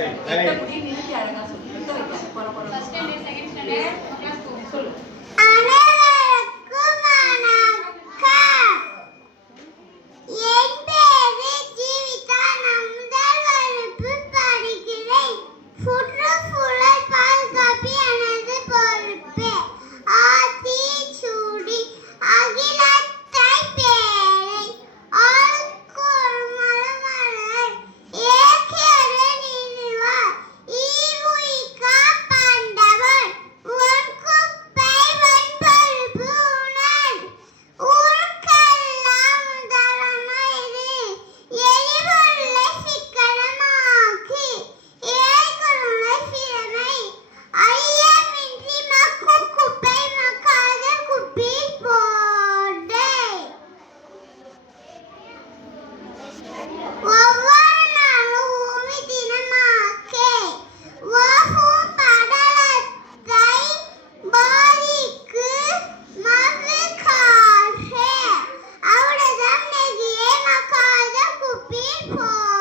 எட்டபடி நிறுத்தி அழகா சொல்லு. எட்ட வைக்காத. போற போற. First standard second standard class 2 சொல்லு. அனைவருக்கும் வணக்கம். என் பேரு ஜீவிதா. நான் முதல் வகுப்பு படிக்கிறேன். சுற்றுச்சூழல் பாதுகாப்பு எனது பொறுப்பு. ஆத்திச்சூடி அகிலத்தை பேரை ஆளுக்கு ஒரு மரமலர் ஏற்கிறது நினைவார் ஈவுயிக்கா பாண்டவர் உன் குப்பை வன்பொறுப்பு உணர் ஊருக்கெல்லாம் உதாரணமாயிரு எரிபொருளை சிக்கனமாக்கி ஏய்குறுமை சிறமை ஐயமின்றி மக்கும் குப்பை மக்காத குப்பையில் போடு. ஒவ்வொரு நாளும் பூமி தினமாக்கே ஓகும் படலத்தை பாதிக்கு மறுகாசே அவ்வளவுதான் நெகியே மக்காத குப்பையில் போடு.